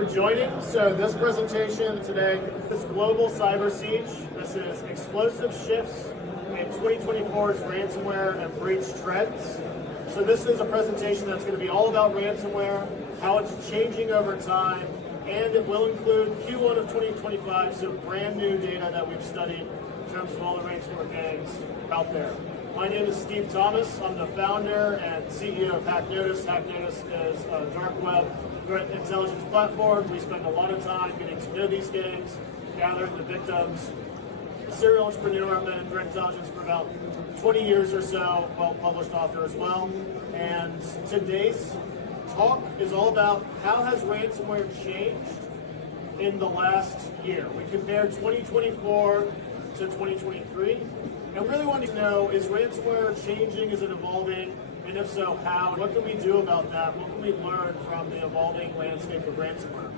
for joining. So this presentation today is Global Cyber Siege. This is explosive shifts in 2024's ransomware and breach trends. So this is a presentation that's going to be all about ransomware, how it's changing over time, and it will include Q1 of 2025, so brand new data that we've studied in terms of all the ransomware gangs out there. My name is Steve Thomas. I'm the founder and CEO of HackNotice. HackNotice is a dark web threat intelligence platform. We spend a lot of time getting to know these gangs, gathering the victims. A serial entrepreneur, I've been in threat intelligence for about 20 years or so, well-published author as well. And today's talk is all about how has ransomware changed in the last year. We compared 2024 to 2023. And really wanting to know, is ransomware changing, is it evolving, and if so, how? What can we do about that? What can we learn from the evolving landscape of ransomware?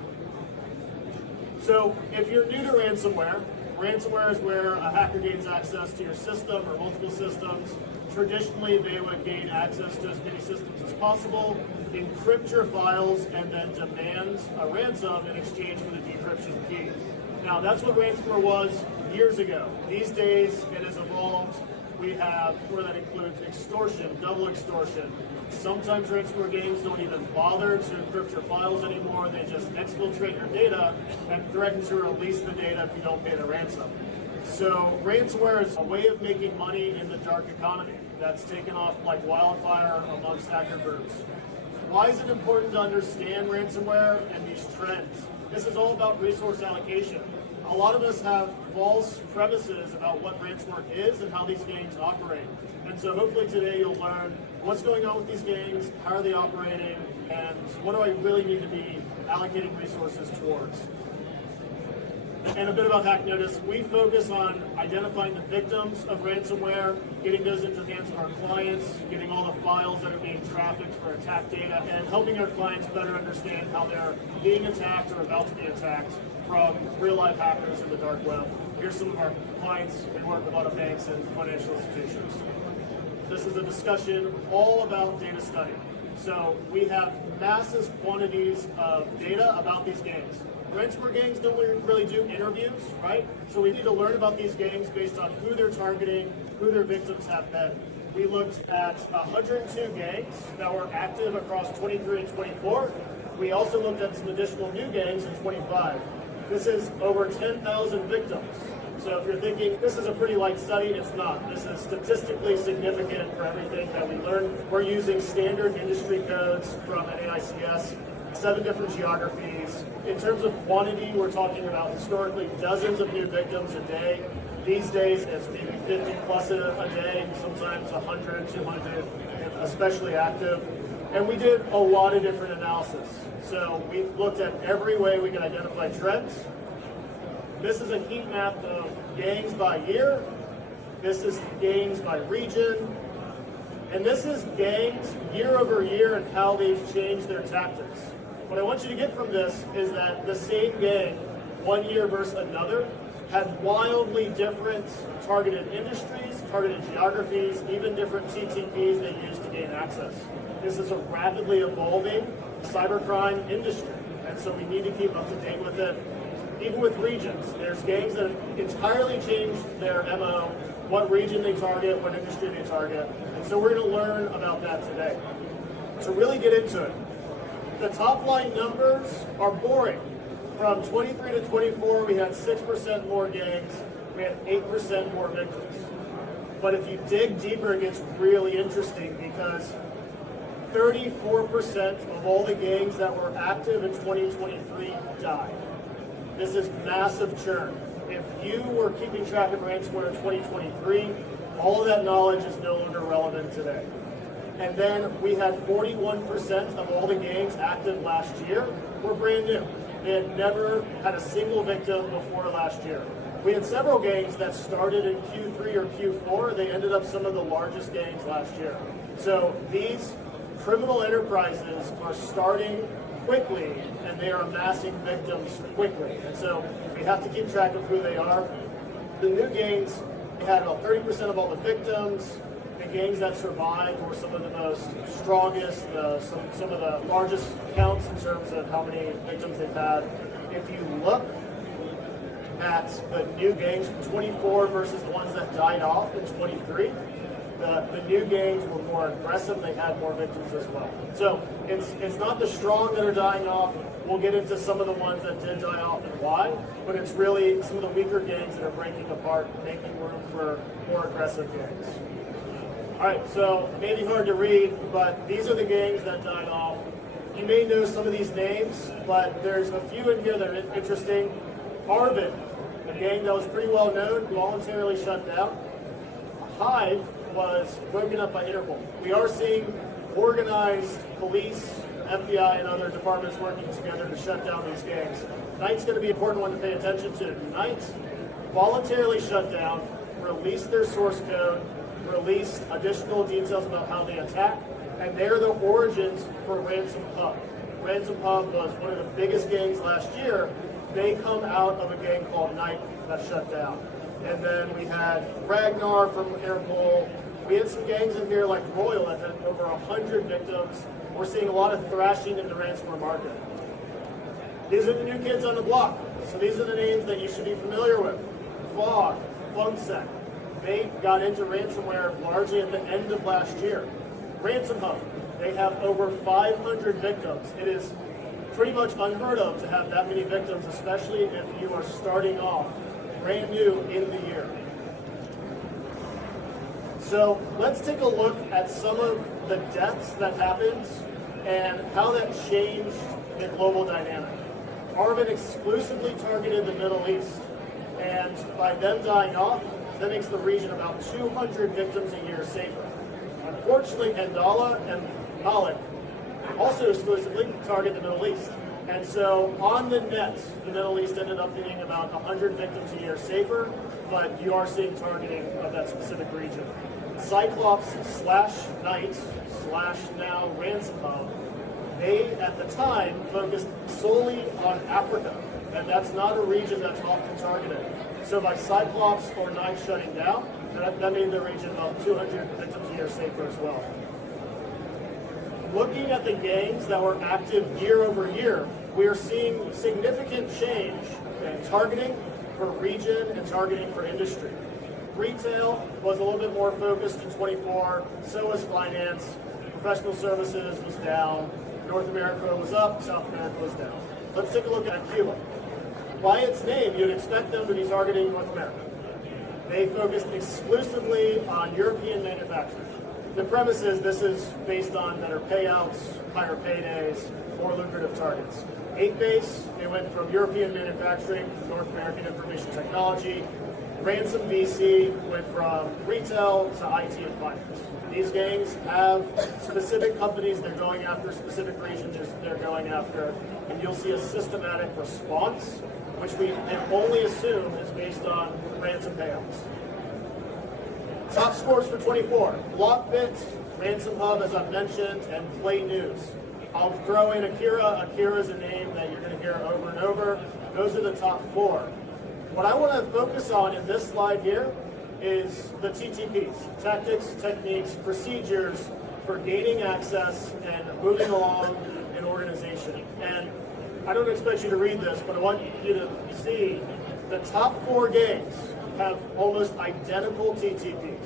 So if you're new to ransomware, ransomware is where a hacker gains access to your system or multiple systems. Traditionally, they would gain access to as many systems as possible, encrypt your files, and then demand a ransom in exchange for the decryption key. Now, that's what ransomware was years ago. These days, it has evolved. We have, where that includes extortion, double extortion. Sometimes ransomware gangs don't even bother to encrypt your files anymore. They just exfiltrate your data and threaten to release the data if you don't pay the ransom. So ransomware is a way of making money in the dark economy that's taken off like wildfire amongst hacker groups. Why is it important to understand ransomware and these trends? This is all about resource allocation. A lot of us have false premises about what ransomware is and how these gangs operate. And so hopefully today you'll learn what's going on with these gangs, how are they operating, and what do I really need to be allocating resources towards. And a bit about HackNotice. We focus on identifying the victims of ransomware, getting those into the hands of our clients, getting all the files that are being trafficked for attack data, and helping our clients better understand how they're being attacked or about to be attacked from real-life hackers in the dark web. Here's some of our clients. We work with a lot of banks and financial institutions. This is a discussion all about data study. So we have massive quantities of data about these gangs. Ransomware gangs don't really do interviews, right? So we need to learn about these gangs based on who they're targeting, who their victims have been. We looked at 102 gangs that were active across 23 and 24. We also looked at some additional new gangs in 25. This is over 10,000 victims. So if you're thinking this is a pretty light study, it's not. This is statistically significant for everything that we learned. We're using standard industry codes from NAICS, 7 different geographies. In terms of quantity, we're talking about historically dozens of new victims a day. These days, it's maybe 50 plus a day, sometimes 100, 200, especially active. And we did a lot of different analysis. So we looked at every way we can identify trends. This is a heat map of gangs by year. This is gangs by region. And this is gangs year over year and how they've changed their tactics. What I want you to get from this is that the same gang, one year versus another, had wildly different targeted industries, targeted geographies, even different TTPs they used to gain access. This is a rapidly evolving cybercrime industry, and so we need to keep up to date with it. Even with regions, there's gangs that have entirely changed their MO, what region they target, what industry they target, and so we're going to learn about that today. To really get into it, the top line numbers are boring. From 23 to 24, we had 6% more gangs, we had 8% more victims. But if you dig deeper, it gets really interesting because 34% of all the gangs that were active in 2023 died. This is massive churn. If you were keeping track of ransomware in 2023, all of that knowledge is no longer relevant today. And then we had 41% of all the gangs active last year were brand new. They had never had a single victim before last year. We had several gangs that started in Q3 or Q4. They ended up some of the largest gangs last year. So these criminal enterprises are starting quickly and they are amassing victims quickly. And so we have to keep track of who they are. The new gangs had about 30% of all the victims. In gangs that survived were some of the most strongest, some of the largest counts in terms of how many victims they've had. If you look at the new gangs from 24 versus the ones that died off in 23, the new gangs were more aggressive. They had more victims as well. So it's not the strong that are dying off. We'll get into some of the ones that did die off and why, but it's really some of the weaker gangs that are breaking apart, making room for more aggressive gangs. All right, so maybe hard to read, but these are the gangs that died off. You may know some of these names, but there's a few in here that are interesting. Arvin, a gang that was pretty well known, voluntarily shut down. Hive was broken up by Interpol. We are seeing organized police, FBI, and other departments working together to shut down these gangs. Knight's going to be an important one to pay attention to. Knight voluntarily shut down, released their source code, released additional details about how they attack, and they're the origins for Ransom Hub. Ransom Hub was one of the biggest gangs last year. They come out of a gang called Knight that shut down. And then we had Ragnar from Interpol. We had some gangs in here like Royal that had over 100 victims. We're seeing a lot of thrashing in the ransomware market. These are the new kids on the block. So these are the names that you should be familiar with. Fog, Funksec. They got into ransomware largely at the end of last year. Ransom Hub, they have over 500 victims. It is pretty much unheard of to have that many victims, especially if you are starting off brand new in the year. So let's take a look at some of the deaths that happened and how that changed the global dynamic. Arvin exclusively targeted the Middle East, and by them dying off, that makes the region about 200 victims a year safer. Unfortunately, Andala and Malik also exclusively target the Middle East. And so on the net, the Middle East ended up being about 100 victims a year safer, but you are seeing targeting of that specific region. Cyclops / Knight / now Ransom Hub, they at the time focused solely on Africa, and that's not a region that's often targeted. So by Cyclops or Knight shutting down, that made the region about 200 victims a year safer as well. Looking at the gangs that were active year over year, we are seeing significant change in targeting for region and targeting for industry. Retail was a little bit more focused in 24, so was finance. Professional services was down. North America was up, South America was down. Let's take a look at Cuba. By its name, you'd expect them to be targeting North America. They focused exclusively on European manufacturers. The premise is this is based on better payouts, higher paydays, more lucrative targets. 8base, they went from European manufacturing to North American information technology. Ransom VC went from retail to IT and finance. These gangs have specific companies they're going after, specific regions they're going after, and you'll see a systematic response, which we can only assume is based on ransom payouts. Top scores for 24. Blockbit, Ransom Hub, as I've mentioned, and Play News. I'll throw in Akira. Akira is a name that you're going to hear over and over. Those are the top 4. What I want to focus on in this slide here is the TTPs, tactics, techniques, procedures for gaining access and moving along an organization. And I don't expect you to read this, but I want you to see the top 4 gangs have almost identical TTPs.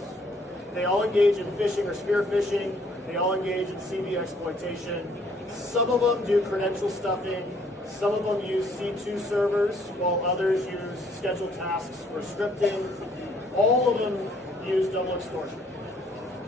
They all engage in phishing or spear phishing. They all engage in CV exploitation. Some of them do credential stuffing. Some of them use C2 servers, while others use scheduled tasks for scripting. All of them use double extortion.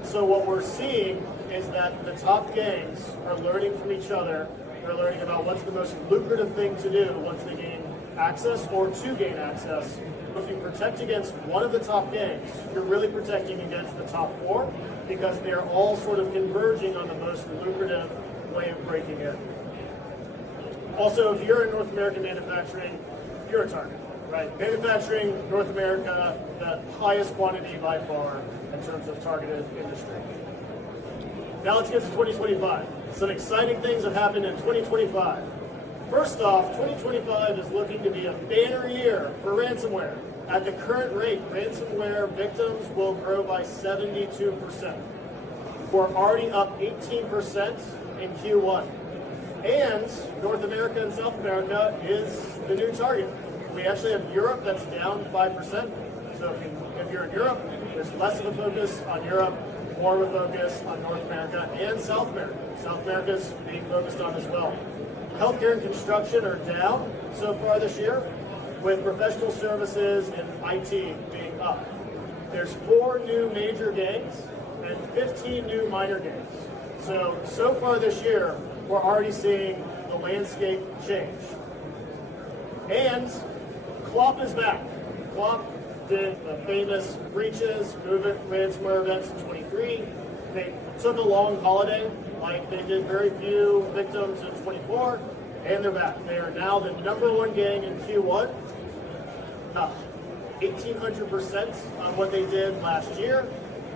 So what we're seeing is that the top gangs are learning from each other. They're learning about what's the most lucrative thing to do once they gain access or to gain access. If you protect against one of the top gangs, you're really protecting against the top 4 because they're all sort of converging on the most lucrative way of breaking in. Also, if you're in North American manufacturing, you're a target, right? Manufacturing, North America, the highest quantity by far in terms of targeted industry. Now let's get to 2025. Some exciting things have happened in 2025. First off, 2025 is looking to be a banner year for ransomware. At the current rate, ransomware victims will grow by 72%. We're already up 18% in Q1. And North America and South America is the new target. We actually have Europe that's down 5%. So if you're in Europe, there's less of a focus on Europe, more of a focus on North America and South America. South America is being focused on as well. Healthcare and construction are down so far this year, with professional services and IT being up. There's 4 new major gangs and 15 new minor gangs. So far this year, we're already seeing the landscape change. And Clop is back. Clop did the famous breaches, movement, ransomware events in 23. They took a long holiday, like they did very few victims in 24, and they're back. They are now the #1 gang in Q1, 1,800% on what they did last year.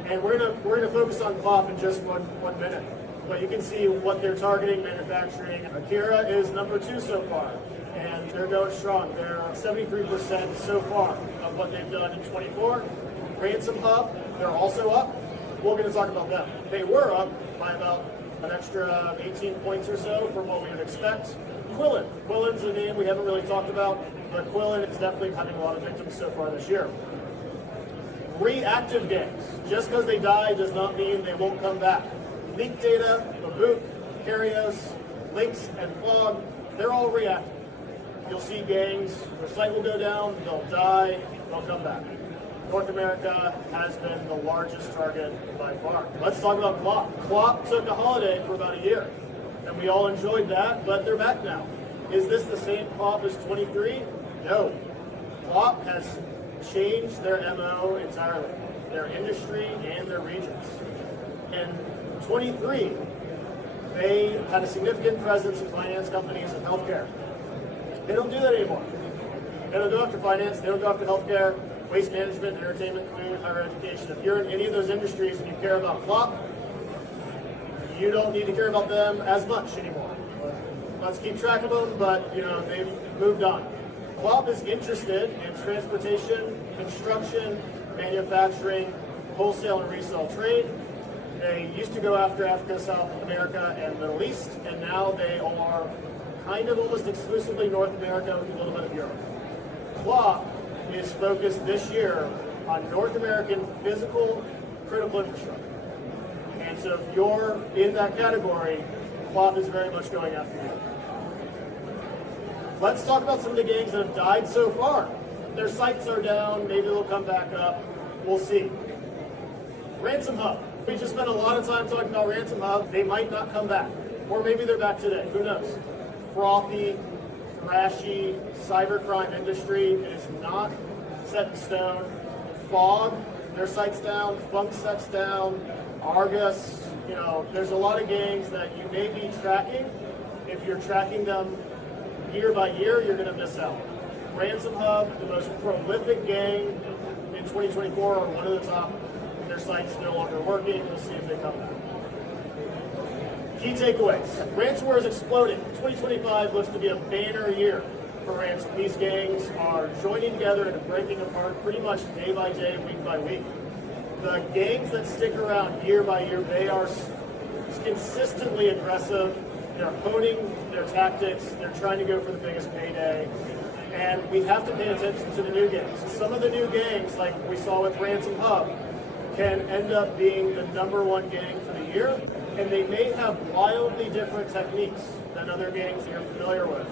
And we're gonna focus on Clop in just one minute. But you can see what they're targeting, manufacturing. Akira is #2 so far, and they're going strong. They're 73% so far of what they've done in 24. Ransom Hub, they're also up. We're going to talk about them. They were up by about an extra 18 points or so from what we would expect. Quillen. Quillen's a name we haven't really talked about, but Quillen is definitely having a lot of victims so far this year. Reactive gangs. Just because they die does not mean they won't come back. Leak data, Babook, Karios, Lynx, and Fog, they're all reactive. You'll see gangs, their site will go down, they'll die, they'll come back. North America has been the largest target by far. Let's talk about Clop. Clop took a holiday for about a year, and we all enjoyed that, but they're back now. Is this the same Clop as 23? No. Clop has changed their MO entirely, their industry and their regions. In 23, they had a significant presence in finance companies and healthcare. They don't do that anymore. They don't go after finance, they don't go after healthcare, waste management, entertainment, food, higher education. If you're in any of those industries and you care about Clop, you don't need to care about them as much anymore. Let's keep track of them, but they've moved on. Clop is interested in transportation, construction, manufacturing, wholesale and resale trade. They used to go after Africa, South America, and Middle East, and now they are kind of almost exclusively North America with a little bit of Europe. Clop is focused this year on North American physical critical infrastructure. And so if you're in that category, Clop is very much going after you. Let's talk about some of the gangs that have died so far. Their sites are down, maybe they'll come back up, we'll see. Ransom Hub. We just spent a lot of time talking about Ransom Hub. They might not come back, or maybe they're back today, who knows? Frothy, thrashy, cybercrime industry is not set in stone. Fog, their site's down, FunkSec's down, Argus, there's a lot of gangs that you may be tracking. If you're tracking them year by year, you're gonna miss out. Ransom Hub, the most prolific gang in 2024, are one of the top. Their site's no longer working, we'll see if they come back. Key takeaways. Ransomware is exploding. 2025 looks to be a banner year for ransom. These gangs are joining together and breaking apart pretty much day by day, week by week. The gangs that stick around year by year, they are consistently aggressive. They're honing their tactics. They're trying to go for the biggest payday. And we have to pay attention to the new gangs. Some of the new gangs, like we saw with Ransom Hub, can end up being the #1 gang for the year, and they may have wildly different techniques than other gangs you're familiar with.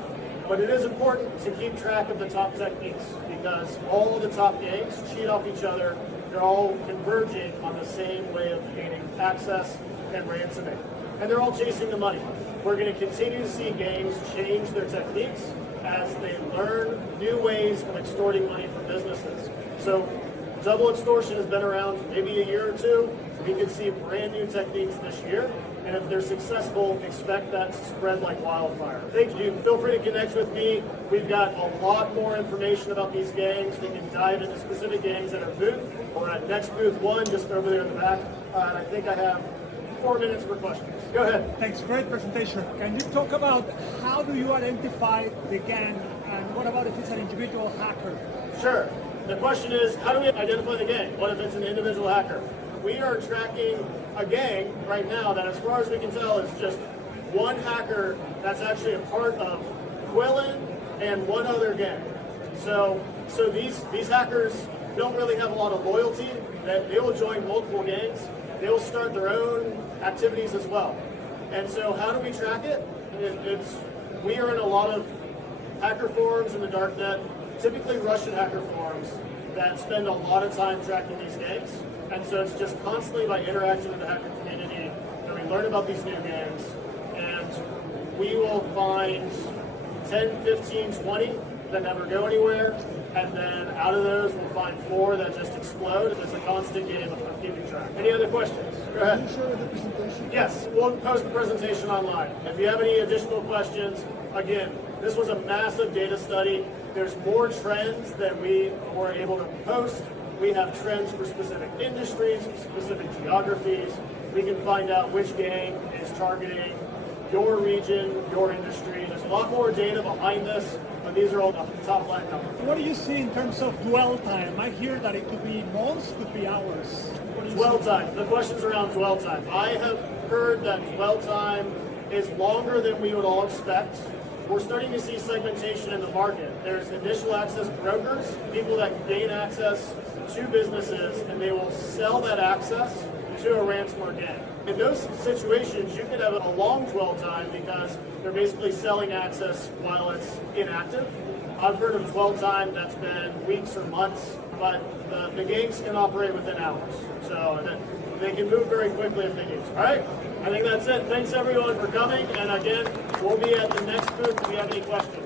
But it is important to keep track of the top techniques because all of the top gangs cheat off each other. They're all converging on the same way of gaining access and ransoming. And they're all chasing the money. We're going to continue to see gangs change their techniques as they learn new ways of extorting money from businesses. So double extortion has been around for maybe a year or two. We could see brand new techniques this year. And if they're successful, expect that to spread like wildfire. Thank you. Feel free to connect with me. We've got a lot more information about these gangs. We can dive into specific gangs at our booth. We're at next booth 1, just over there in the back. And I think I have 4 minutes for questions. Go ahead. Thanks. Great presentation. Can you talk about how do you identify the gang and what about if it's an individual hacker? Sure. The question is, how do we identify the gang? What if it's an individual hacker? We are tracking a gang right now that, as far as we can tell, is just one hacker that's actually a part of Quillen and one other gang. So these hackers don't really have a lot of loyalty. They will join multiple gangs. They will start their own activities as well. And so how do we track it? We are in a lot of hacker forums in the darknet, typically Russian hacker forums, that spend a lot of time tracking these gangs. And so it's just constantly by interacting with the hacker community that we learn about these new gangs. And we will find 10, 15, 20 that never go anywhere. And then out of those, we'll find 4 that just explode. It's a constant game of keeping track. Any other questions? Go ahead. Can you show the presentation? Yes, we'll post the presentation online. If you have any additional questions, again, this was a massive data study. There's more trends than we were able to post. We have trends for specific industries, specific geographies. We can find out which gang is targeting your region, your industry. There's a lot more data behind this, but these are all the top line numbers. What do you see in terms of dwell time? I hear that it could be months, could be hours. What do you Dwell see? time. The question's around dwell time. I have heard that dwell time is longer than we would all expect. We're starting to see segmentation in the market. There's initial access brokers, people that gain access to businesses, and they will sell that access to a ransomware gang. In those situations, you could have a long dwell time because they're basically selling access while it's inactive. I've heard of dwell time that's been weeks or months, but the gangs can operate within hours. So they can move very quickly if they need to. All right? I think that's it. Thanks everyone for coming. And again, we'll be at the next booth if you have any questions.